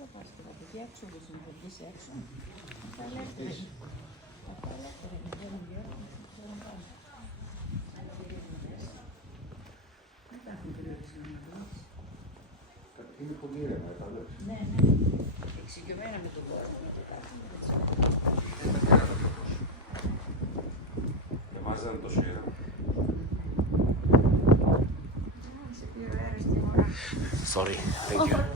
θα πας και θα τη φτιάξω και θα βγεις έξω. Θα ελεύθερη. Θα ελεύθερη. Δεν ξέρω να κάνω. Δεν υπάρχουν περιορισμοί να δεις. Είναι πολύ ήρεμα, τα βλέπεις. Ναι. Εξοικειωμένα με τον κόσμο και υπάρχουν. Εμάς δεν είναι τόσο ήρεμα. Σε πήρε αέρα στη μωρά. Sorry, thank you.